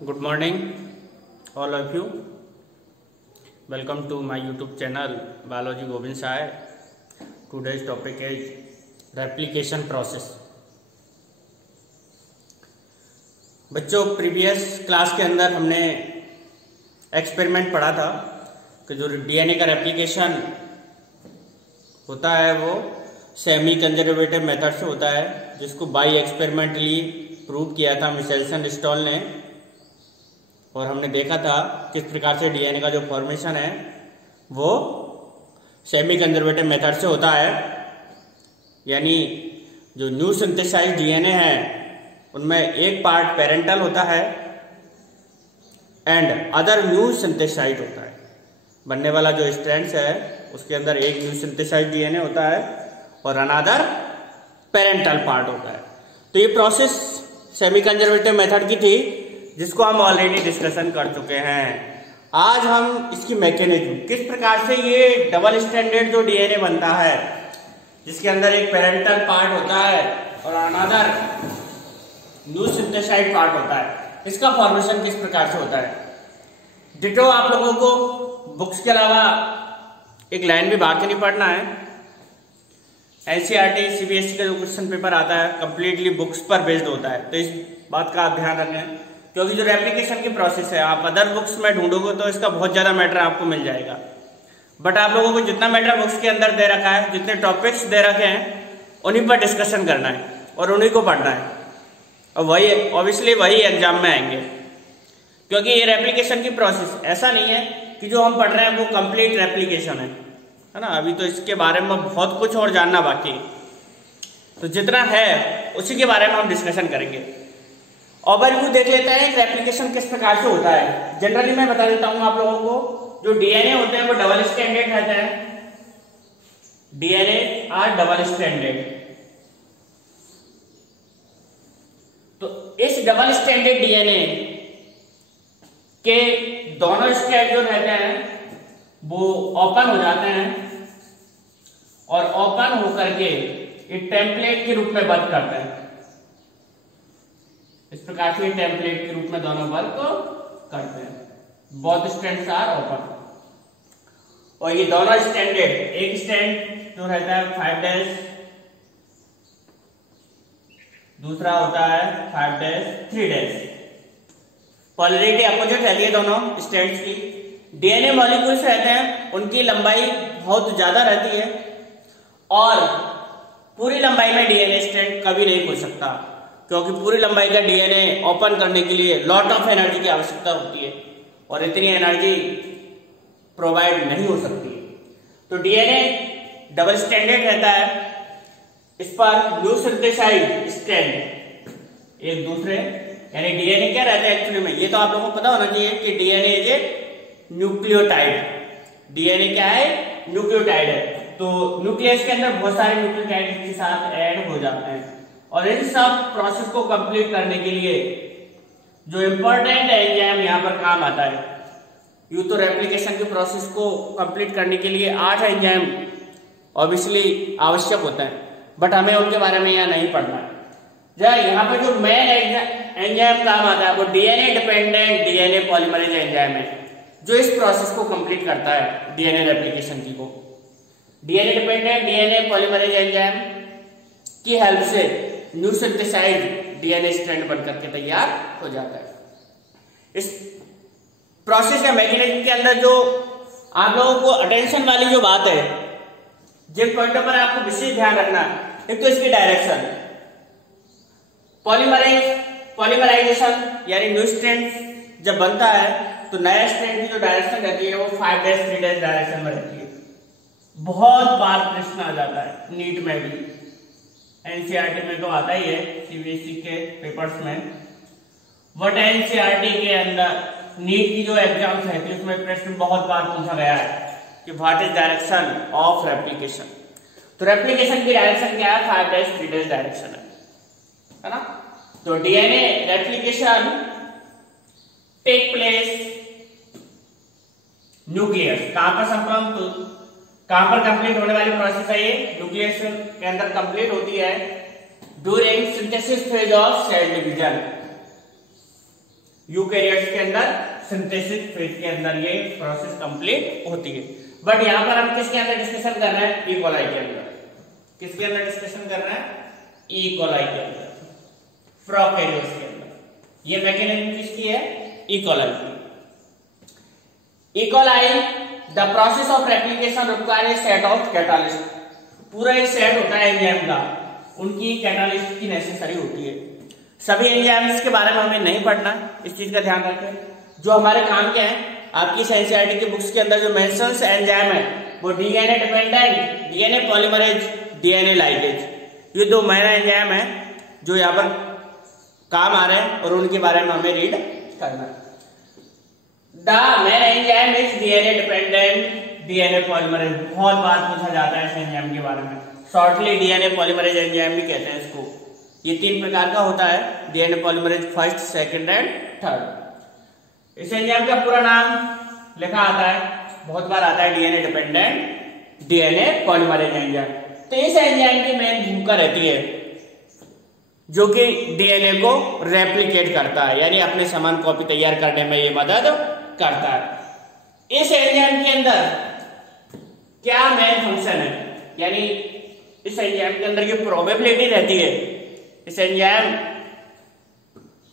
Good morning, all of you. Welcome to my YouTube channel, Biology Govind Sai. Today's topic is replication process. बच्चों, previous class के अंदर हमने experiment पढ़ा था कि जो डीएनए का रेप्लिकेशन होता है वो सेमी कंजर्वेटिव मेथड से होता है, जिसको बाई एक्सपेरिमेंटली प्रूव किया था मिशेल्सन स्टॉल ने। और हमने देखा था किस प्रकार से डीएनए का जो फॉर्मेशन है वो सेमी कंजर्वेटिव मेथड से होता है, यानी जो न्यू सिंथेसाइज्ड डीएनए है उनमें एक पार्ट पेरेंटल होता है एंड अदर न्यू सिंथेसाइज्ड होता है। बनने वाला जो स्ट्रैंड्स है उसके अंदर एक न्यू सिंथेसाइज्ड डीएनए होता है और अनदर पेरेंटल पार्ट होता है। तो ये प्रोसेस सेमी कंजर्वेटिव मेथड की थी, जिसको हम ऑलरेडी डिस्कशन कर चुके हैं। आज हम इसकी मैकेनिज्म, किस प्रकार से ये डबल स्टैंडर्ड जो डीएनए बनता है जिसके अंदर एक पेरेंटल पार्ट होता है और अनदर न्यू सिंथेसाइज्ड पार्ट होता है, इसका फॉर्मेशन किस प्रकार से होता है। डिटो आप लोगों को बुक्स के अलावा एक लाइन भी भाग के नहीं पढ़ना है। एनसीईआरटी सीबीएसई का जो क्वेश्चन पेपर आता है कंप्लीटली बुक्स पर बेस्ड होता है, तो इस बात का आप ध्यान रखें, क्योंकि जो रेप्लिकेशन की प्रोसेस है आप अदर बुक्स में ढूंढोगे तो इसका बहुत ज्यादा मैटर आपको मिल जाएगा। बट आप लोगों को जितना मैटर बुक्स के अंदर दे रखा है, जितने टॉपिक्स दे रखे हैं उन्हीं पर डिस्कशन करना है और उन्हीं को पढ़ना है, और वही ऑब्वियसली वही एग्जाम में आएंगे। क्योंकि ये रेप्लिकेशन की प्रोसेस ऐसा नहीं है कि जो हम पढ़ रहे हैं वो कंप्लीट रेप्लिकेशन है ना। अभी तो इसके बारे में बहुत कुछ और जानना बाकी है, तो जितना है उसी के बारे में हम डिस्कशन करेंगे। ओवरव्यू देख लेते हैं रेप्लिकेशन किस प्रकार से होता है। जनरली मैं बता देता हूं आप लोगों को, जो डीएनए होते हैं वो डबल स्ट्रैंडेड रहते हैं। DNA are double stranded. तो इस डबल स्ट्रैंडेड डीएनए के दोनों स्ट्रैंड जो रहते हैं वो ओपन हो जाते हैं और ओपन होकर के एक टेम्पलेट के रूप में वर्क करते हैं। इस प्रकार से टेम्पलेट के रूप में दोनों वर्क करते हैं। बोथ स्ट्रैंड्स आर ओपन, और ये दोनों स्टैंडर्ड, एक स्टैंड जो रहता है 5' दूसरा होता है 5'3'। पोलैरिटी अपोजिट रहती है दोनों स्टैंड्स की। डीएनए मॉलिक्यूल्स रहते हैं, उनकी लंबाई बहुत ज्यादा रहती है और पूरी लंबाई में डीएनए स्ट्रैंड कभी नहीं खुल सकता, क्योंकि पूरी लंबाई का डीएनए ओपन करने के लिए लॉट ऑफ एनर्जी की आवश्यकता होती है और इतनी एनर्जी प्रोवाइड नहीं हो सकती। तो डीएनए डबल स्टैंडर्ड रहता है, इस पर न्यू सिंथेसाइज्ड स्ट्रैंड एक दूसरे, यानी डीएनए क्या रहता है एक्चुअली में, ये तो आप लोगों को पता होना चाहिए कि DNA is a nucleotide. DNA क्या है? न्यूक्लियोटाइड है। तो न्यूक्लियस के अंदर बहुत सारे न्यूक्लियोटाइड के साथ ऐड हो जाते हैं, और इन सब प्रोसेस को कंप्लीट करने के लिए जो इंपॉर्टेंट एंजाइम यहाँ पर काम आता है। यूं तो रेप्लिकेशन की प्रोसेस को कंप्लीट करने के लिए 8 एंजाइम ऑब्वियसली आवश्यक होते हैं, बट हमें उनके बारे में यहाँ नहीं पढ़ना है। यहाँ पर जो मेन एंजाइम काम आता है वो DNA dependent DNA polymerase enzyme है, जो इस प्रोसेस को कंप्लीट करता है डीएनए रेप्लिकेशन की को। DNA dependent DNA polymerase enzyme की हेल्प से न्यू सिंथेसाइज्ड डीएनए स्ट्रैंड बनकर के तैयार हो जाता है। इस प्रोसेस या मैकेनिज्म के अंदर जो आप लोगों को अटेंशन वाली जो बात है, जिन पॉइंटों पर आपको विशेष ध्यान रखना है, एक तो इसकी डायरेक्शन, पॉलीमराइजेशन यानी न्यू स्ट्रैंड जब बनता है तो नया स्ट्रैंड की जो डायरेक्शन रहती है वो 5'3' डायरेक्शन में रहती है। बहुत बार प्रश्न आ जाता है नीट में भी, एनसीईआरटी में तो आता ही है, सीबीएसई के पेपर्स में, बट एनसीईआरटी के अंदर नीट की जो एग्जाम्स रहती है उसमें प्रश्न बहुत बार पूछा गया है कि what is direction of replication. तो रेप्लिकेशन की डायरेक्शन क्या है? 5'3' डायरेक्शन है ना। तो DNA replication take place nucleus, कहां पर संक्रमण, तो कहां पर कंप्लीट होने वाली प्रोसेस है ये? न्यूक्लियस के अंदर कंप्लीट होती है during synthesis phase of cell division. Eukaryotes के अंदर सिंथेसिस फेज के अंदर ये प्रोसेस कंप्लीट होती है। बट यहां पर हम किसके अंदर डिस्कशन कर रहे हैं? ई कोलाई के अंदर। किसके अंदर डिस्कशन कर रहे हैं? ई कोलाई के अंदर, प्रोकैरियोट्स के अंदर। ये मैकेनिज्म किसकी है? ई कोलाई की। E coli the process of replication require a set of catalyst. पूरा एक सेट होता है एंजाइम का, उनकी कैटालिस्ट की नेसेसरी होती है। सभी एंजाइम्स के बारे में हमें नहीं पढ़ना, इस चीज का ध्यान रखें। जो हमारे काम के हैं, आपकी एनसीईआरटी की बुक्स के अंदर जो मेंशन्स एंजाइम है वो DNA dependent, DNA polymerase, DNA ligase, ये दो मेन एंजाइम है जो यहाँ पर काम आ रहे हैं और उनके बारे में हमें रीड करना है। The main enzyme is DNA dependent, DNA polymerase. बहुत बार पूछा जाता है इस एंजाइम के बारे में, शॉर्टली डीएनए पॉलीमरेज एंजाइम भी कहते हैं इसको। ये 3 प्रकार का होता है, DNA polymerase first, second and third. इस एंजाइम का पूरा नाम लिखा आता है, बहुत बार आता है DNA dependent, DNA polymerase enzyme. तो इस एंजाइम की मेन भूमिका रहती है जो कि डीएनए को रेप्लिकेट करता है, यानी अपने समान कॉपी तैयार करने में ये मदद करता है। इस एंजाइम के अंदर क्या मेन फंक्शन है, यानी इस एंजाइम के अंदर ये प्रोबेबिलिटी रहती है, इस enzyme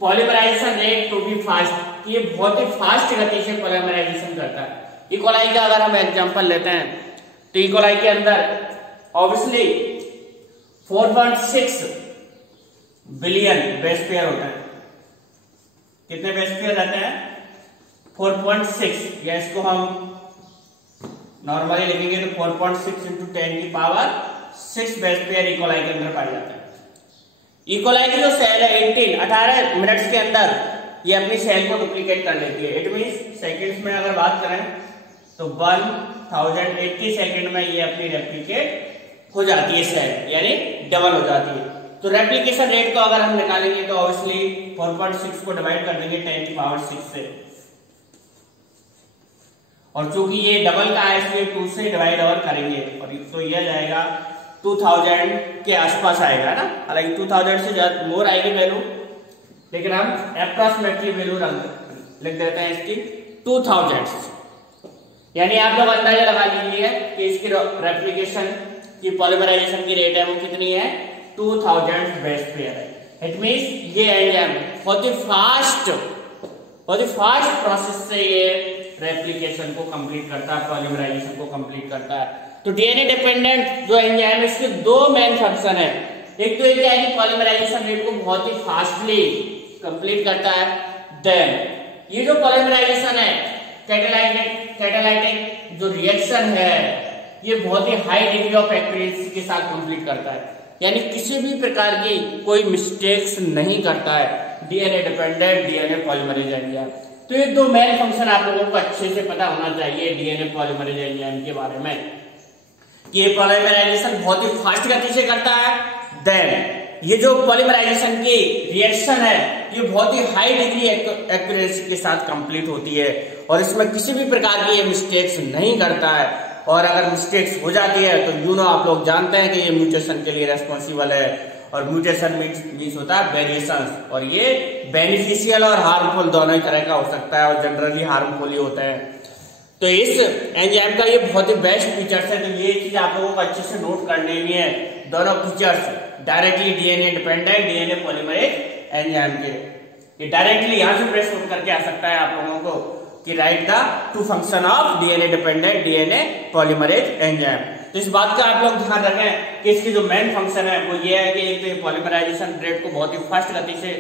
polymerization rate to be fast, ये बहुत ही फास्ट गति से पॉलीमराइजेशन करता है। ई कोलाई का अगर हम एग्जांपल लेते हैं तो ई कोलाई के अंदर ऑब्वियसली 4.6 बिलियन बेस पेयर होता है। कितने बेस पेयर रहते हैं? 4.6, या इसको हम नॉर्मली लिखेंगे तो 4.6 × 10⁶ बेस पेयर ई कोलाई के अंदर पाया जाता है। ई कोलाई की जो सेल है 18 मिनट्स के अंदर ये अपनी सेल को डुप्लीकेट कर लेती है। इट मींस सेकंड्स में अगर बात करें तो 1080 सेकंड में ये अपनी रेप्लिकेट हो जाती है सेल, यानी डबल हो जाती है। तो रेप्लिकेशन रेट को अगर हम निकालेंगे तो ऑब्वियसली 4.6 को डिवाइड कर देंगे 10⁶ से, और चूंकि ये डबल का है इसलिए 2 से डिवाइड और करेंगे, और तो ये जाएगा 2000 के आसपास आएगा ना। हालांकि 2000 से मोर आएगी वैल्यू, लेकिन हम अप्रॉक्सीमेटली वैल्यू लिख देते हैं इसकी 2000। यानी आप लोग अंदाजा लगा लीजिए कि इसकी रेप्लिकेशन की पॉलीमराइजेशन की रेट है वो कितनी है? 2000 बेस पेयर है। इट मींस ये एंजाइम बहुत ही फास्ट प्रोसेस से ये रेप्लिकेशन को कंप्लीट करता है, पॉलीमराइजेशन को कंप्लीट करता है। तो डीएनए डिपेंडेंट जो एंजाइम है इसके 2 मेन फंक्शन है। एक तो ये क्या है कि पॉलीमराइजेशन रेट को बहुत ही फास्टली कंप्लीट करता है। देन ये जो पॉलीमराइजेशन है, कैटालाइटिक जो रिएक्शन है, ये बहुत ही हाई डिग्री ऑफ एक्यूरेसी के साथ कंप्लीट करता है, यानी किसी भी प्रकार की कोई मिस्टेक्स नहीं करता है DNA dependent, DNA polymerase enzyme. तो ये 2 मेन फंक्शन आप लोगों को अच्छे से पता होना चाहिए डीएनए पॉलीमरेज एंजाइम के बारे में, कि ये पॉलीमराइजेशन बहुत ही फास्ट गति से करता है। देन ये जो पॉलीमराइजेशन की रिएक्शन है ये बहुत ही हाई डिग्री एक्यूरेसी के साथ कंप्लीट होती है, और इसमें किसी भी प्रकार की ये मिस्टेक्स नहीं करता है। और अगर मिस्टेक्स हो जाती है तो आप लोग जानते हैं कि ये म्यूटेशन के लिए रेस्पॉन्सिबल है, और म्यूटेशन मीन्स होता है वेरिएशन, और ये बेनिफिशियल और हार्मफुल दोनों ही तरह का हो सकता है, और जनरली हार्मफुल ही होता है। तो इस एंजाइम का ये बहुत ही बेस्ट फीचर्स है, तो ये चीज आप लोगों को अच्छे से नोट कर लेनी है। दोनों features directly DNA dependent, DNA polymerase enzyme के, ये डायरेक्टली यहां से प्रश्न उठ करके आ सकता है आप लोगों को कि right the 2 function of DNA dependent, DNA polymerase enzyme. तो इस बात का आप लोग ध्यान रखें कि इसकी जो मेन फंक्शन है वो ये है कि एक तो पॉलीमराइजेशन रेट को बहुत ही फास्ट गति से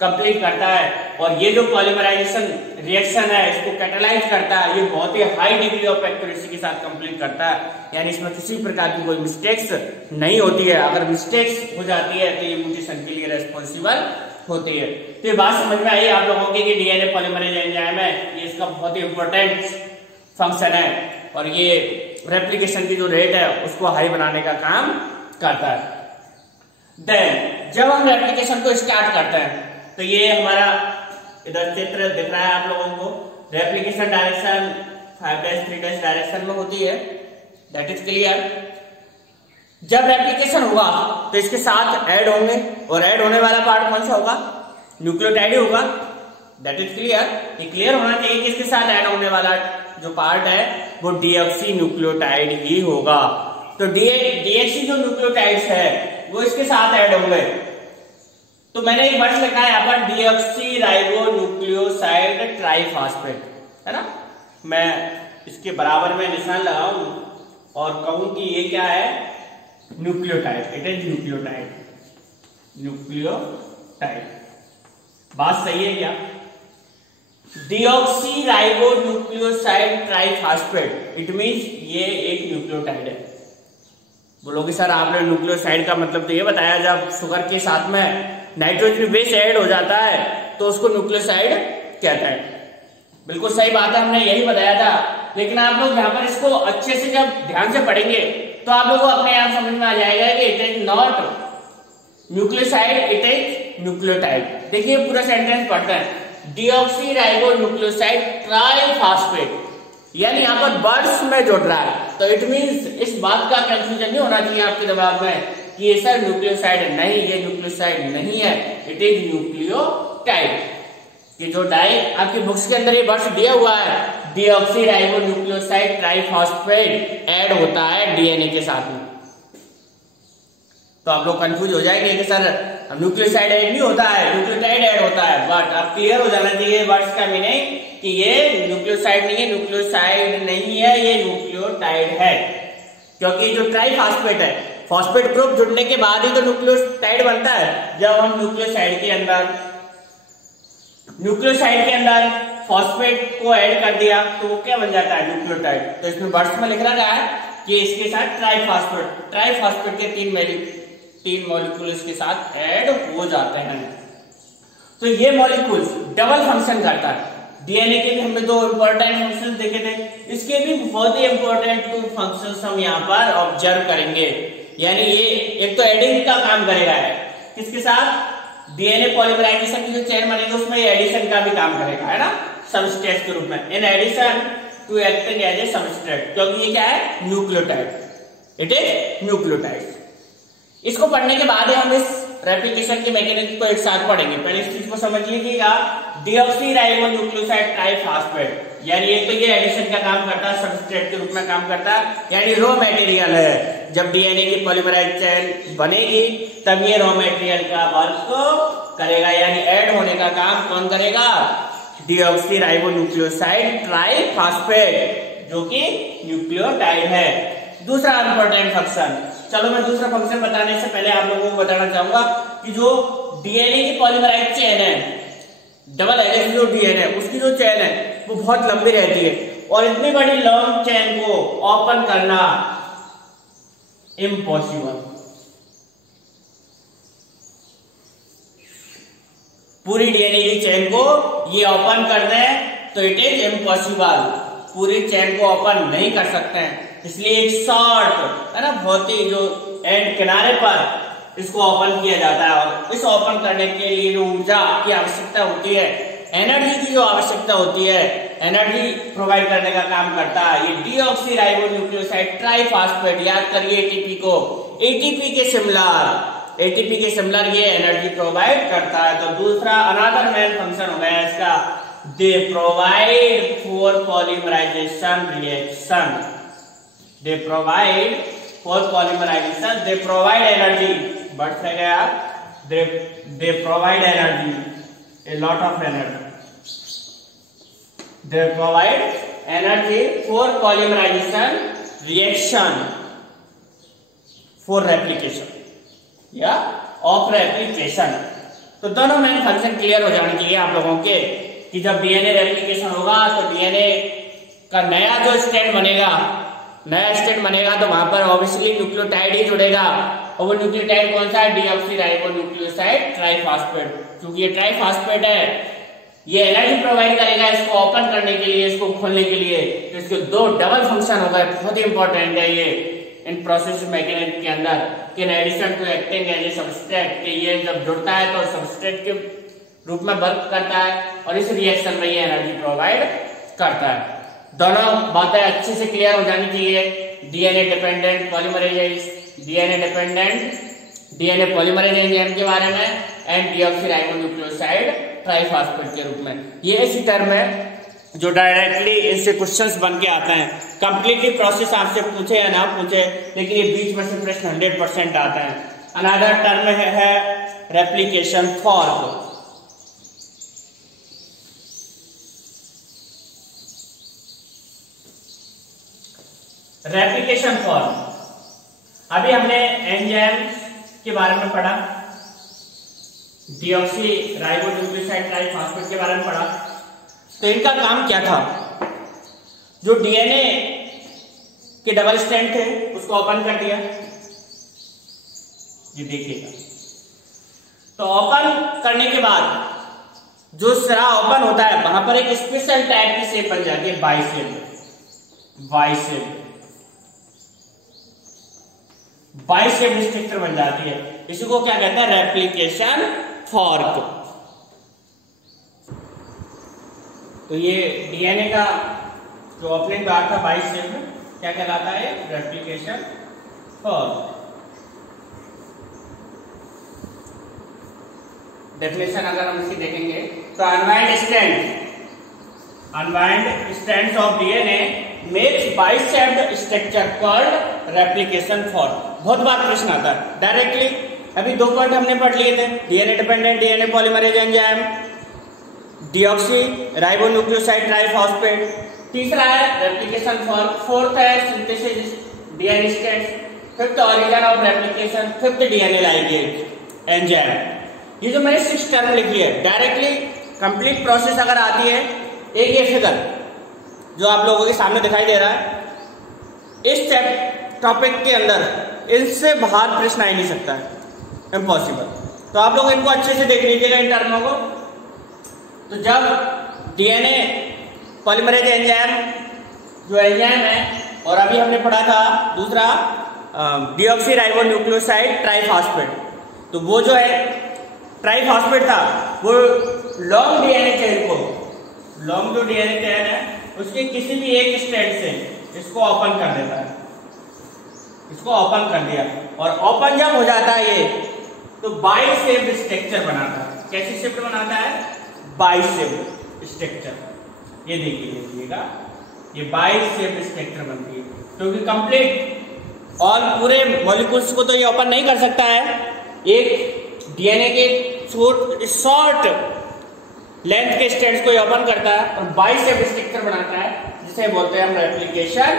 कंप्लीट करता है, और ये जो पॉलीमराइजेशन रिएक्शन है इसको कैटालाइज करता है, ये बहुत ही हाई डिग्री ऑफ एक्यूरेसी के साथ कंप्लीट करता है, यानी इसमें किसी प्रकार की कोई मिस्टेक्स नहीं होती है। अगर मिस्टेक्स हो जाती है तो ये म्यूटेशन के लिए रेस्पॉन्सिबल होती है। तो ये बात समझ में आई आप लोगों की कि डीएनए पॉलीमरेज एंजाइम है, ये इसका बहुत ही इंपॉर्टेंट फंक्शन है, और ये रेप्लिकेशन की जो रेट है उसको हाई बनाने का काम करता है। देन जब हम रेप्लिकेशन को स्टार्ट करते हैं तो ये हमारा इधर चित्र दिख रहा है आप लोगों को, रेप्लिकेशन डायरेक्शन 5'3' डायरेक्शन में होती है, दैट इज क्लियर। जब रेप्लिकेशन हुआ तो इसके साथ ऐड होंगे, और ऐड होने वाला पार्ट कौन सा होगा? न्यूक्लियोटाइड होगा। That is clear. ये क्लियर होना चाहिए कि इसके साथ ऐड होने वाला जो पार्ट है वो डीऑक्सी न्यूक्लियोटाइड ही होगा। तो डीएक्सी जो न्यूक्लियोटाइड्स है वो इसके साथ ऐड होंगे। तो मैंने एक वर्ड लिखा है यहाँ पर डीऑक्सी राइबो न्यूक्लियोसाइड ट्राइफॉस्फेट, है ना। मैं इसके बराबर में निशान लगाऊं और कहूं कि ये क्या है, nucleotide, it is nucleotide, nucleotide. बात सही है क्या? Deoxy ribo nucleoside triphosphate, it means ये एक न्यूक्लियोटाइड है। बोलोगे सर आपने न्यूक्लियोसाइड का मतलब तो ये बताया, जब शुगर के साथ में नाइट्रोजन बेस ऐड हो जाता है तो उसको न्यूक्लियोसाइड कहते हैं। बिल्कुल सही बात है, हमने यही बताया था। लेकिन आप लोग यहाँ पर इसको अच्छे से जब ध्यान से पढ़ेंगे तो आप लोगों को अपने आप समझ में आ जाएगा कि it is not nucleoside, it is nucleotide. देखिए पूरा सेंटेंस पढ़ते हैं, डीऑक्सी राइबो न्यूक्लियोसाइड ट्राइफॉस्फेट, यानी यहाँ पर वर्ड्स में जुड़ रहा है। तो इट मींस इस बात का कंफ्यूजन नहीं होना चाहिए आपके दिमाग में कि ये सर न्यूक्लियोसाइड नहीं, ये न्यूक्लियोसाइड नहीं है, इट इज न्यूक्लियोटाइड। ये जो डाई आपकी बुक्स के अंदर ये वर्ड्स दिया हुआ है, deoxy ribo nucleoside triphosphate add होता है डीएनए के साथ में। तो आप लोग कंफ्यूज हो जाएंगे कि सर न्यूक्लियोसाइड ऐड नहीं होता है, न्यूक्लियोटाइड ऐड होता है। बट आप क्लियर हो जाना चाहिए वर्ड्स का मीनिंग कि ये न्यूक्लियोसाइड नहीं है, न्यूक्लियोसाइड नहीं है, ये न्यूक्लियोटाइड है। क्योंकि जो ट्राइफॉस्फेट है, फॉस्फेट ग्रुप जुड़ने के बाद ही तो न्यूक्लियोटाइड बनता है। जब हम न्यूक्लियोसाइड के अंदर फॉस्फेट को ऐड कर दिया तो वो क्या बन जाता है, न्यूक्लियोटाइड। तो इसमें वर्ड्स में लिख रहा है कि इसके साथ ट्राइफॉस्फेट के तीन मॉलिक्यूल इसके साथ ऐड हो जाते हैं। तो ये मॉलिक्यूल्स डबल फंक्शन करता है। डीएनए के भी हमने दो इंपॉर्टेंट फंक्शंस देखे थे, इसके भी बहुत ही इंपॉर्टेंट 2 फंक्शंस हम यहाँ पर ऑब्जर्व करेंगे। यानी ये एक तो एडिंग का काम करेगा, किसके साथ, डीएनए पॉलीमराइजेशन की जो चेन बनेगी उसमें ये एडिशन का भी काम करेगा, है ना, सबस्ट्रेट के रूप में, in addition to acting as a substrate. क्योंकि ये क्या है, न्यूक्लियोटाइड, इट इज न्यूक्लियोटाइड। इसको पढ़ने के बाद हम इस रेप्लिकेशन के मैकेनिज्म को एक साथ पढ़ेंगे। पहले इस चीज को समझ लीजिएगा, डीऑक्सी राइबो न्यूक्लियोसाइड ट्राइफॉस्फेट, यानी एक तो ये एडिशन का काम करता है, सबस्ट्रेट के रूप में काम करता है, यानी रॉ मटेरियल है। जब डीएनए की पॉलीमराइज चेन बनेगी तब ये रॉ मटेरियल का वर्क करेगा, यानी ऐड होने का काम कौन करेगा, डीऑक्सी राइबो न्यूक्लियोसाइड ट्राइफॉस्फेट, जो कि न्यूक्लियोटाइड है। दूसरा इंपॉर्टेंट फंक्शन, चलो मैं दूसरा फंक्शन बताने से पहले आप लोगों को बताना चाहूंगा कि जो डीएनए की पॉलीमराइज चेन है, डबल हेलिक्स जो डीएनए उसकी जो चेन है वो बहुत लंबी रहती है, और इतनी बड़ी लॉन्ग चेन को ओपन करना इम्पॉसिबल। पूरी डीएनए की चेन को ये ओपन कर दें तो इट इज इम्पॉसिबल, पूरी चेन को ओपन नहीं कर सकते हैं। इसलिए एक शॉर्ट, है ना, बहुत ही जो एंड किनारे पर इसको ओपन किया जाता है। और इस ओपन करने के लिए जो ऊर्जा की आवश्यकता होती है, एनर्जी की जो आवश्यकता होती है, एनर्जी प्रोवाइड करने का काम करता है ये डीऑक्सी राइबो न्यूक्लियोसाइड ट्राइफॉस्फेट। याद करिए एटीपी को, एटीपी के सिमिलर ये एनर्जी प्रोवाइड करता है। तो दूसरा अनदर मेन फंक्शन हो गया इसका, they provide for polymerization reaction, they provide for polymerization, they provide energy, but है गया, they provide energy, a lot of energy, they provide energy for polymerization reaction, for replication या of replication। तो दोनों main function clear हो जाने चाहिए आप लोगों के कि जब डीएनए रेप्लिकेशन होगा तो डीएनए का नया जो स्टेट बनेगा तो वहां पर ऑब्वियसली न्यूक्लियोटाइड ही जुड़ेगा, और वो न्यूक्लियोटाइड कौन सा है, डीऑक्सी राइबो न्यूक्लियोसाइड ट्राइफॉस्फेट। क्योंकि ये ट्राइफॉस्फेट है, ये एनर्जी प्रोवाइड करेगा इसको ओपन करने के लिए, इसको खोलने के लिए। तो इसके दो डबल फंक्शन हो गए, बहुत ही इंपॉर्टेंट है ये इन प्रोसेस मैकेनिज्म के अंदर, कि in addition to acting as a substrate, कि ये जब जुड़ता है तो सबस्ट्रेट के रूप में वर्क करता है और इस रिएक्शन में ये एनर्जी प्रोवाइड करता है। दोनों बातें अच्छे से क्लियर हो जानी चाहिए। DNA dependent polymerase, DNA dependent DNA polymerase enzyme के बारे में एंड डीऑक्सीराइबोन्यूक्लियोसाइड ट्राइफॉस्फेट के रूप में। ये ऐसी टर्म है जो डायरेक्टली इससे क्वेश्चंस बन के आते हैं। कंप्लीटली प्रोसेस आपसे पूछे या ना पूछे, लेकिन ये बीच में से प्रश्न 100% आता है। अनदर टर्म है रेप्लिकेशन फॉर्क। रेप्लिकेशन फॉर्म, अभी हमने एंजाइम के बारे में पढ़ा, डीऑक्सीराइबोन्यूक्लियोसाइड ट्राइफॉस्फेट के बारे में पढ़ा। तो इनका काम क्या था? जो डीएनए के डबल स्ट्रैंड थे उसको ओपन कर दिया, ये देखिएगा। तो ओपन करने के बाद जो सिरा ओपन होता है वहां पर एक स्पेशल टाइप की शेप बन जाती है, बाइसेप स्ट्रक्चर बन जाती है। इसी को क्या कहते हैं? Replication fork. तो ये डीएनए का जो ओपनिंग पार्ट था बाइसेप, क्या कहलाता है? Replication fork. डेफिनेशन अगर हम इसकी देखेंगे तो unwind strands of DNA makes bicepped structure called replication fork. बहुत बार प्रश्न आता है डायरेक्टली। अभी 2 पॉइंट हमने पढ़ लिए थे, DNA dependent DNA polymerase enzyme, deoxyribonucleoside triphosphate. तीसरा है रेप्लिकेशन फॉर्क, फोर्थ है synthesis DNA strands, fifth origin of replication, fifth DNA ligase enzyme. ये जो मैंने 6 टर्म लिखी है, डायरेक्टली कंप्लीट प्रोसेस अगर आती है, एक ये फिगर जो आप लोगों के सामने दिखाई दे रहा है, इस टॉपिक के अंदर इनसे बाहर प्रश्न आ ही नहीं सकता है, इम्पॉसिबल। तो आप लोग इनको अच्छे से देख लीजिएगा इन टर्मों को। तो जब डीएनए पॉलीमरेज एंजाइम जो एंजाइम है, और अभी हमने पढ़ा था दूसरा डीऑक्सीराइबोन्यूक्लियोसाइड ट्राइफॉस्फेट, तो वो जो है ट्राइफॉस्फेट था वो लॉन्ग डीएनए चेन को, लॉन्ग जो डीएनए चेन है उसके किसी भी एक स्ट्रैंड से इसको ओपन कर देता है, इसको ओपन कर दिया, और ओपन जब हो जाता है ये, तो बाइसेप्ड स्ट्रक्चर बनाता है। कैसी शेप बनाता है? बाइसेप्ड स्ट्रक्चर। ये देखिएगा, ये बाइसेप्ड स्ट्रक्चर बनती है, क्योंकि कंप्लीट और पूरे मॉलिक्यूल्स को तो ये ओपन नहीं कर सकता है, एक डीएनए के शॉर्ट लेंथ के स्ट्रैंड्स को ये ओपन करता है और बाइसेप्ड स्ट्रक्चर बनाता है, जिसे बोलते हैं हम रेप्लिकेशन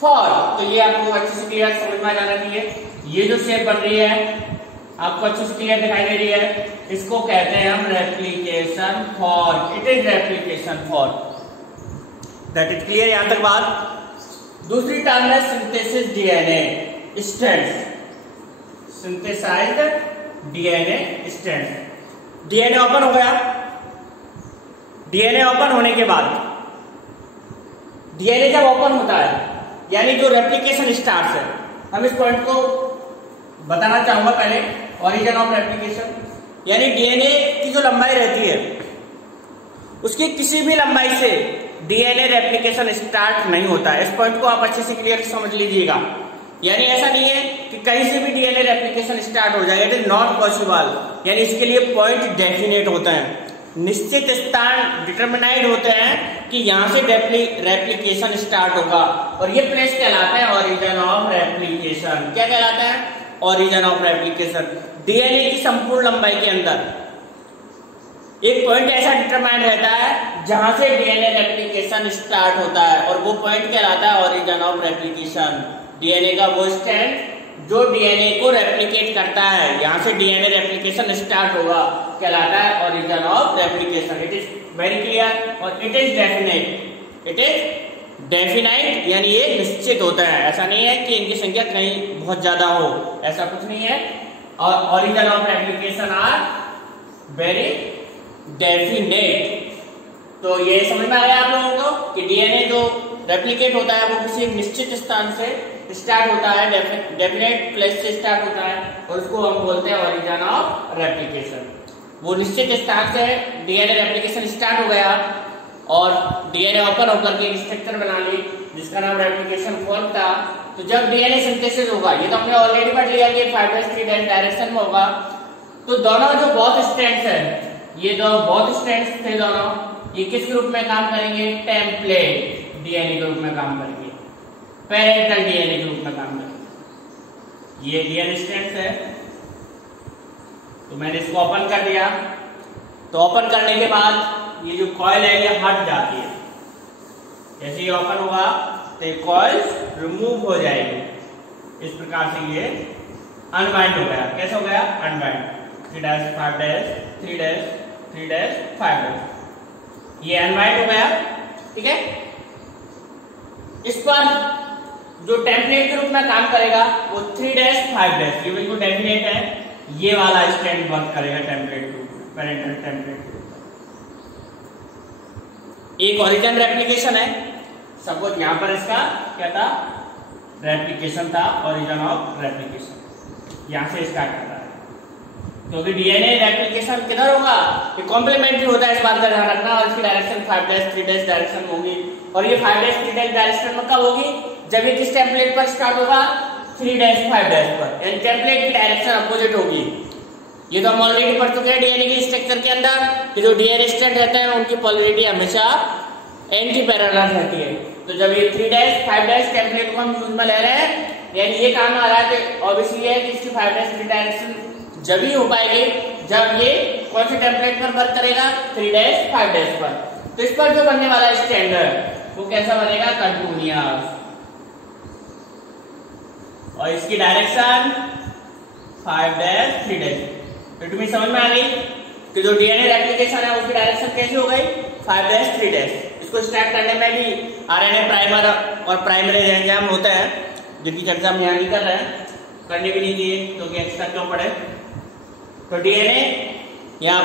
फॉर्क। तो ये आपको अच्छे से क्लियर समझ में आ जाना चाहिए। ये जो शेप बन रही है आपको अच्छे से क्लियर दिखाई दे रही है, इसको कहते हैं हम replication fork. It is replication fork. That is clear यहां तक बात। दूसरी टर्म है synthesis DNA strands, synthesized DNA strands. DNA open हो गया, डीएनए ओपन होने के बाद डीएनए जब ओपन होता है यानी जो रेप्लिकेशन स्टार्ट्स है, हम इस पॉइंट को बताना चाहूंगा पहले। ओरिजिन ऑफ रेप्लिकेशन यानी डीएनए की जो लंबाई रहती है उसकी किसी भी लंबाई से डीएनए रेप्लिकेशन स्टार्ट नहीं होता है। इस पॉइंट को आप अच्छे से क्लियर समझ लीजिएगा। यानी ऐसा नहीं है कि कहीं से भी डीएनए रेप्लिकेशन स्टार्ट हो जाए, इट इज नॉट पॉसिबल। यानी इसके लिए पॉइंट डेफिनेट होता है, निश्चित स्थान डिटरमिनाइड होते हैं कि यहां से रेप्लिकेशन स्टार्ट होगा, और ये प्लेस कहलाता है ओरिजिन ऑफ रेप्लिकेशन। क्या कहलाता है? Origin of replication. डीएनए की संपूर्ण लंबाई के अंदर एक पॉइंट ऐसा डिटरमाइंड रहता है जहां से डीएनए रेप्लिकेशन स्टार्ट होता है, और वो पॉइंट कहलाता है ओरिजिन ऑफ रेप्लिकेशन। डीएनए का वो स्ट्रैंड जो डीएनए को रेप्लिकेट करता है, यहां से डीएनए रेप्लिकेशन स्टार्ट होगा, कहलाता है origin of replication. It is very clear और it is definite. It is definite यानी ये निश्चित होता है। ऐसा नहीं है कि इनकी संख्या कहीं बहुत ज्यादा हो, ऐसा कुछ नहीं है। और origin of replication are very definite. तो ये समझ में आया आप लोगों को कि डीएनए जो रेप्लिकेट होता है वो किसी निश्चित स्थान से स्टार्ट होता है, डेफिनेट प्लेस से स्टार्ट होता है, और उसको हम बोलते हैं ओरिजिन ऑफ रेप्लिकेशन। वो निश्चित स्थान से डीएनए रेप्लिकेशन स्टार्ट हो गया और डीएनए ओपन होकर के स्ट्रक्चर बना ली जिसका नाम रेप्लिकेशन फॉर्क था, तो जब डीएनए सिंथेसिस होगा, ये तो हमने ऑलरेडी पढ़ लिया कि 5'3' डायरेक्शन में होगा, तो दोनों जो बॉथ स्ट्रैंड्स है, ये दो बॉथ स्ट्रैंड्स थे दोनों, ये किस ग्रुप में काम करेंगे? टेम्पलेट डीएनए ग्रुप में काम करेंगे, पेरेंटल डीएनए ग्रुप में काम करेंगे। ये डीएनए स्ट्रैंड्स है, तो मैंने इसको ओपन कर दिया, तो ओपन करने के बाद ये जो कॉइल है ये हट जाती है। जैसे ये ओपन होगा तो ये कॉइल रिमूव हो जाएगी, इस प्रकार से ये अनबाइंड हो गया। कैसे हो गया? अनबाइंड। 3' 5' 3' 3' 5', ये अनबाइंड हो गया। ठीक है, इस पर जो टेम्पलेट ग्रुप में काम करेगा वो 3' 5', ये बिल्कुल डेफिनेट है, ये वाला स्ट्रैंड वर्क करेगा टेम्पलेट ग्रुप में, पेरेंटल टेम्पलेट ग्रुप। एक ओरिजिन रेप्लिकेशन है, सपोज यहां पर इसका क्या था? रेप्लिकेशन था, ओरिजिन ऑफ रेप्लिकेशन यहां से स्टार्ट कर रहा है, क्योंकि डीएनए रेप्लिकेशन किधर होगा? ये कॉम्प्लीमेंट्री होता है, इस बात का ध्यान रखना। और इसकी डायरेक्शन 5' 3' डायरेक्शन होगी, और ये 5' 3' डायरेक्शन में कब होगी? जब ये किस टेम्पलेट पर स्टार्ट होगा? 3' 5' पर, यानी टेम्पलेट की डायरेक्शन अपोजिट होगी। ये तो हम ऑलरेडी पढ़ चुके हैं डीएनए के स्ट्रक्चर के अंदर कि जो डीएनए स्ट्रैंड रहते हैं उनकी पोलैरिटी हमेशा एंटी पैरेलल रहती है। तो जब ये 3' 5' टेम्पलेट को हम यूज में ले रहे हैं, यानी ये काम आ रहा है, तो ऑब्वियसली है कि इसकी 5' 3 डायरेक्शन जब ही हो पाएगी जब ये कौन से टेम्पलेट पर वर्क करेगा? 3' 5' पर। तो इस पर जो बनने वाला स्ट्रैंड है वो कैसा बनेगा? कंटिन्यूअस, और इसकी डायरेक्शन 5' 3'। तो तुम्हें समझ में आ गई कि जो डीएनए रेप्लिकेशन है उसकी डायरेक्शन कैसी हो गई? 5' 3'। इसको स्टार्ट करने में भी आरएनए प्राइमर और प्राइमरी एंजाइम होते हैं, जिनकी चर्चा हम यहाँ नहीं कर रहे हैं, करनी भी नहीं चाहिए क्योंकि एक्स्ट्रा क्यों पड़े। तो डीएनए यहाँ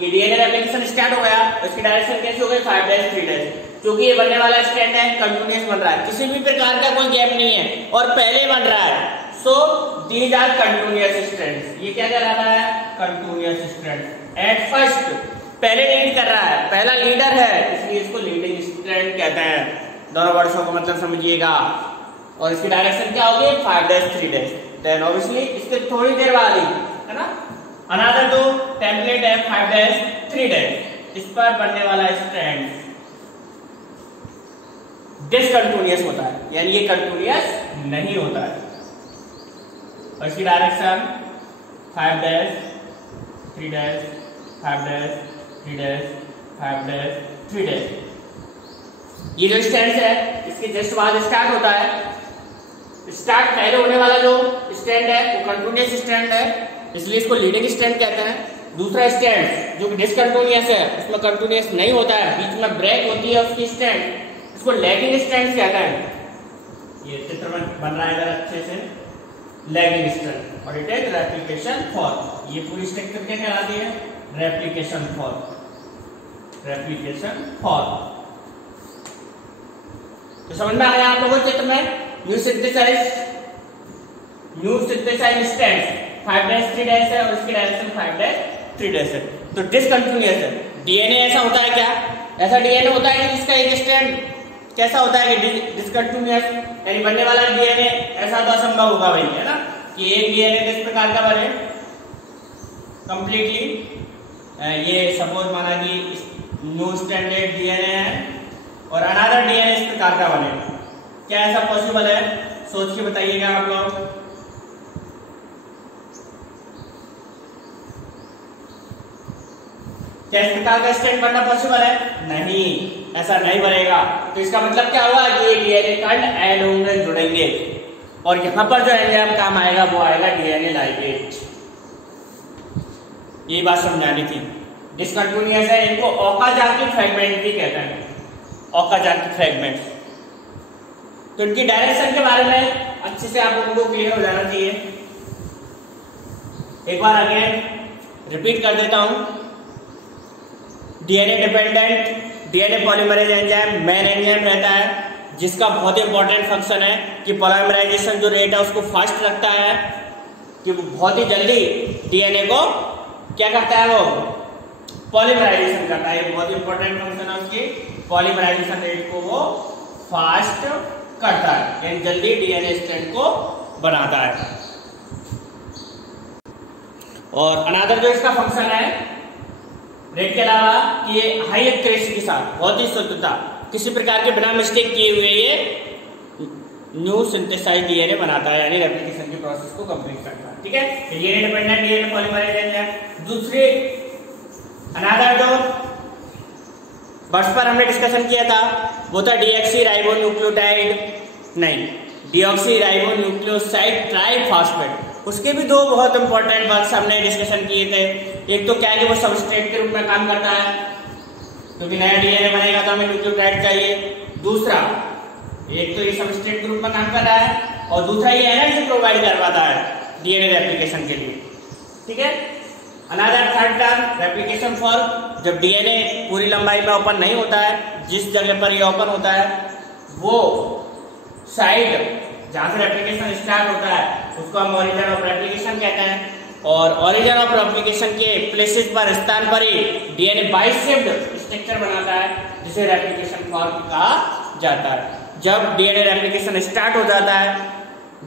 ये डीएनए रेप्लिकेशन स्टार्ट हो गया, उसकी डायरेक्शन कैसी हो गई? 5' 3'। क्योंकि ये बनने वाला स्ट्रैंड है कंटिन्यूअस बन रहा है, किसी भी प्रकार का कोई गैप नहीं है और पहले बन रहा है, so these are continuous strands. ये क्या कहलाता है? Continuous strand. एट फर्स्ट पहले लीड कर रहा है, पहला लीडर है, इसलिए इसको लीडिंग स्ट्रैंड कहते हैं। दोनों वर्षों को मतलब समझिएगा। और इसकी डायरेक्शन क्या होगी? 5' 3'। देन ऑब्वियसली इसके थोड़ी देर बाद ही, है ना, अनदर दो टेम्पलेट है 5' 3'। इस पर बनने वाला स्ट्रैंड डिसकंटिन्यूअस होता है, यानी ये कंटिन्यूअस नहीं होता है। और इसकी डायरेक्शन 5' 3' 5' 3' 5' 3'। ये जो स्ट्रैंड है इसके जस्ट बाद स्टार्ट होता है। स्टार्ट पहले होने वाला जो स्ट्रैंड है वो कंटिन्यूअस स्ट्रैंड है, इसलिए इसको लीडिंग स्ट्रैंड कहते हैं। दूसरा स्ट्रैंड जो डिसकंटिन्यूअस है, उसमें कंटिन्यूअस नहीं होता है, बीच में ब्रेक होती है उसकी स्ट्रैंड, इसको लैगिंग स्ट्रैंड कहते हैं। ये चित्र में बन रहा है अगर अच्छे से, लैगिंग स्ट्रैंड। और इट इज रेप्लिकेशन फॉर्म। ये पूरी स्ट्रक्चर क्या कहलाती है? Replication form. Replication form. तो समझ में आ गया आप लोगों को चित्र में? न्यू सिंथेसाइज स्ट्रैंड 5' 3' है और इसकी डायरेक्शन 5' 3' है। तो डिसकंटिन्यूअस है। डीएनए ऐसा होता है क्या? ऐसा डीएनए होता है जिसका एक स्ट्रैंड कैसा होता है कि डिसकंटिन्यूअस, यानी बनने वाला डीएनए ऐसा तो असंभव होगा भाई, है ना, कि एक डीएनए किस प्रकार का बने कंप्लीटली। ये सपोज माना कि न्यू स्टैंडर्ड डीएनए है और अनदर डीएनए इस प्रकार का बने। क्या ऐसा पॉसिबल है? सोच के बताइएगा आप लोग। क्या इस प्रकार का स्ट्रैंड बनना पॉसिबल है? नहीं, ऐसा नहीं बनेगा। तो इसका मतलब क्या हुआ कि ये डीएनए खंड एड होंगे, जुड़ेंगे, और यहां पर जो एंजाइम काम आएगा वो आएगा डीएनए लाइगेज। ये बात समझानी थी। डिसकंटिन्यूअस है, इनको ओकाजाकी फ्रैगमेंट भी कहते हैं, ओकाजाकी फ्रैगमेंट। तो इनकी डायरेक्शन के बारे में अच्छे से आप लोगों को क्लियर हो जाना चाहिए। एक बार अगेन रिपीट कर देता हूं। DNA dependent DNA polymerase enzyme main enzyme रहता है, जिसका बहुत ही इंपॉर्टेंट फंक्शन है कि पॉलीमराइजेशन जो रेट है उसको फास्ट रखता है, कि वो बहुत ही जल्दी डीएनए को क्या करता है, वो पॉलीमराइजेशन करता है। बहुत ही इंपॉर्टेंट फंक्शन है उसकी, पॉलीमराइजेशन रेट को वो फास्ट करता है, यानी जल्दी डीएनए स्ट्रैंड को बनाता है। और अनादर जो इसका फंक्शन है रेट के अलावा कि ये हाई एक्यूरेसी के साथ बहुत ही शुद्धता, किसी प्रकार के बिना मिस्टेक किए हुए ये न्यू सिंथेसाइज्ड डीएनए बनाता है, यानी रेप्लिकेशन की प्रोसेस को कंप्लीट करता है। ठीक है, DNA dependent DNA polymerase enzyme. दूसरे अनादर जो बर्ड्स पर हमने डिस्कशन किया था वो था डीऑक्सी राइबोन्यूक्लियोटाइड, नहीं डीऑक्सी राइबोन्यूक्लियोसाइड ट्राइफॉस्फेट। उसके भी दो बहुत इंपॉर्टेंट वर्ड्स हमने डिस्कशन किए थे। एक तो क्या है कि वो सबस्ट्रेट के रूप में काम करता है, क्योंकि नया डीएनए बनेगा तो हमें न्यूक्लियोटाइड चाहिए। दूसरा, एक तो ये सबस्ट्रेट के रूप में काम कर रहा है और दूसरा ये एनर्जी प्रोवाइड करवाता है डीएनए रेप्लिकेशन के लिए। ठीक है, another third term replication form, जब डीएनए पूरी लंबाई में ओपन नहीं होता है, जिस जगह पर ये ओपन होता है वो साइड जहां से रेप्लिकेशन स्टार्ट होता है उसको हम ओरिजिन ऑफ रेप्लिकेशन कहते हैं। और ओरिजिन ऑफ रेप्लिकेशन के प्लेसेस पर, स्थान पर ही डीएनए बाइसेप्ड स्ट्रक्चर बनाता है जिसे रेप्लिकेशन फॉर्म कहा जाता है। जब डीएनए रेप्लिकेशन स्टार्ट हो जाता है,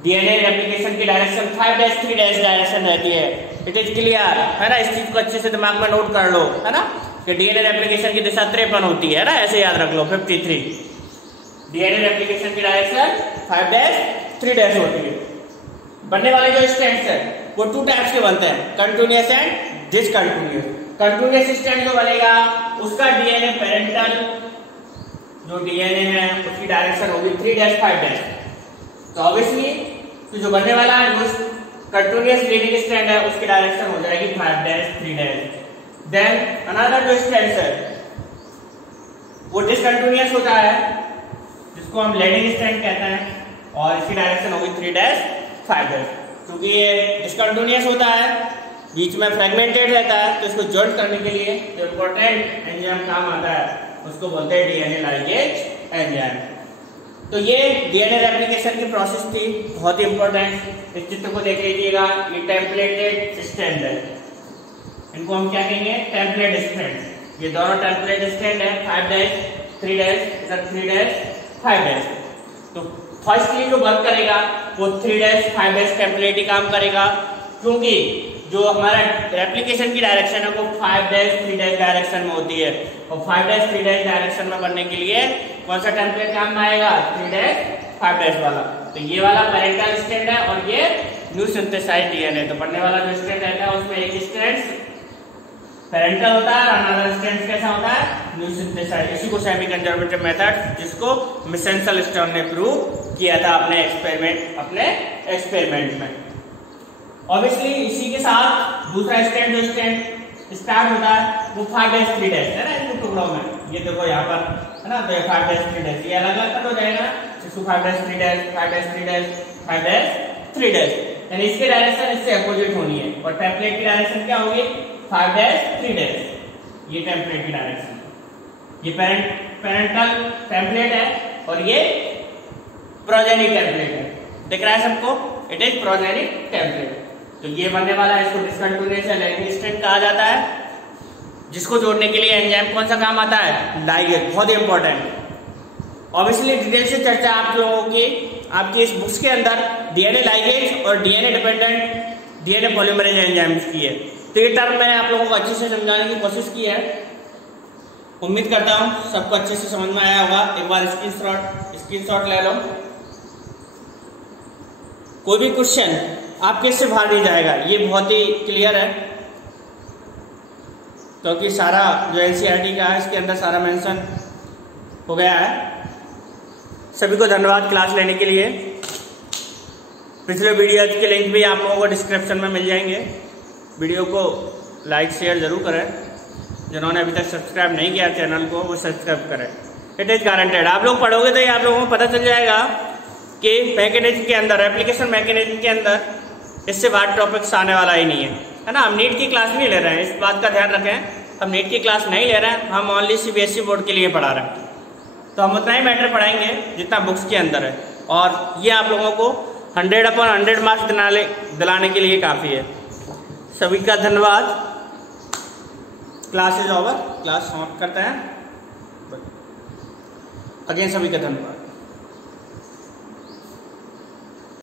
डीएनए रेप्लिकेशन की डायरेक्शन 5'3' डायरेक्शन रहती है। इट इज क्लियर है ना, इस चीज को अच्छे से दिमाग में नोट कर लो, है ना, कि डीएनए रेप्लिकेशन की दिशा 53 होती है ना, ऐसे याद रख लो 53। डीएनए रेप्लिकेशन की डायरेक्शन 5'3' होती है। बनने वाले जो स्ट्रैंड्स है वो 2 टाइप्स के बनते हैं, continuous and discontinuous. Continuous strand जो बनेगा उसका डीएनए पेरेंटल जो डीएनए है उसकी डायरेक्शन होगी 3'5'। तो ऑब्वियसली तो जो बनने वाला है वो कंटिन्यूअस लीडिंग स्ट्रैंड है उसकी डायरेक्शन हो जाएगी 5'3'। देन अनदर जो स्ट्रैंड है वो डिसकंटिन्यूअस होता है जिसको हम लीडिंग स्ट्रैंड कहते हैं और इसकी डायरेक्शन होगी 3'5'। क्योंकि ये डिसकंटिन्यूअस होता है, बीच में फ्रेगमेंटेड रहता है, तो इसको जॉइंट करने के लिए जो इंपॉर्टेंट एंजाइम काम आता है उसको बोलते हैं डीएनए लाइगेज एंजाइम। तो ये डीएनए रेप्लिकेशन की प्रोसेस थी, बहुत ही इंपॉर्टेंट। इस चित्र को देख लीजिएगा, ये टेम्पलेटेड स्ट्रैंड है, इनको हम क्या कहेंगे, टेम्पलेट स्ट्रैंड। ये दोनों टेम्पलेट स्ट्रैंड है, 5'3'5'। तो फर्स्टली जो वर्क करेगा वो 3'5' टेम्पलेट ही काम करेगा, क्योंकि जो हमारा रेप्लिकेशन की डायरेक्शन है वो 5'3' डायरेक्शन में होती है और 5'3' डायरेक्शन में बनने के लिए कौन सा टेम्पलेट काम में आएगा, 3'5' वाला। तो ये वाला पेरेंटल स्ट्रैंड है और ये न्यू सिंथेसाइज्ड डीएनए। तो बनने वाला जो स्ट्रैंड रहता है उसमें एक स्ट्रैंड पेरेंटल होता है और अनदर स्ट्रैंड कैसा होता है, न्यू सिंथेसाइज्ड। इसी को सेमी कंजर्वेटिव मेथड, जिसको मिसेंसल स्टोन ने प्रूव किया था अपने एक्सपेरिमेंट में। ऑब्वियसली इसी के साथ दूसरा स्ट्रैंड जो स्ट्रैंड स्टार्ट होता है वो 5'3' है ना, इन टुकड़ों में ये देखो यहाँ पर है ना, तो 5'3' ये अलग अलग कट हो जाएगा, 5'3', यानी इसकी डायरेक्शन इससे अपोजिट होनी है और टेम्पलेट की डायरेक्शन क्या होगी, 5'3'। ये टेम्पलेट की डायरेक्शन, ये पेरेंटल टेम्पलेट है और ये प्रोजेनिक टेम्पलेट है। दिख रहा है सबको, इट इज प्रोजेनिक टेम्पलेट। तो ये बनने वाला है, इसको डिसकंटिन्यूअस या लैगिंग स्ट्रैंड कहा जाता है, जिसको जोड़ने के लिए एंजाइम कौन सा काम आता है, लाइगेज। बहुत ही इंपॉर्टेंट। ऑब्वियसली डिटेल से चर्चा आप लोगों की आपकी इस बुक्स के अंदर डीएनए लाइगेज और DNA dependent DNA polymerase enzymes की है। तो ये टर्म मैंने आप लोगों को अच्छे से समझाने की कोशिश की है, उम्मीद करता हूं सबको अच्छे से समझ में आया होगा। एक बार स्क्रीनशॉट ले लो। कोई भी क्वेश्चन आपके से बाहर नहीं जाएगा, ये बहुत ही क्लियर है, क्योंकि सारा जो एनसीईआरटी का है इसके अंदर सारा मेंशन हो गया है। सभी को धन्यवाद क्लास लेने के लिए। पिछले वीडियो के लिंक भी आप लोगों को डिस्क्रिप्शन में मिल जाएंगे। वीडियो को लाइक शेयर जरूर करें, जिन्होंने अभी तक सब्सक्राइब नहीं किया चैनल को वो सब्सक्राइब करें। इट इज गारंटेड, आप लोग पढ़ोगे तो ये आप लोगों को पता चल जाएगा कि मैकेनिज्म के अंदर, एप्लीकेशन मैकेनिज्म के अंदर इससे बाहर टॉपिक्स आने वाला ही नहीं है ना। हम नीट की क्लास नहीं ले रहे हैं, इस बात का ध्यान रखें, हम नीट की क्लास नहीं ले रहे हैं, हम ओनली सीबीएसई बोर्ड के लिए पढ़ा रहे हैं। तो हम उतना ही मैटर पढ़ाएंगे जितना बुक्स के अंदर है, और ये आप लोगों को 100/100 मार्क्स दिलाने के लिए काफ़ी है। सभी का धन्यवाद। क्लास इज ओवर, क्लास समाप्त करते हैं। अगेन सभी का धन्यवाद।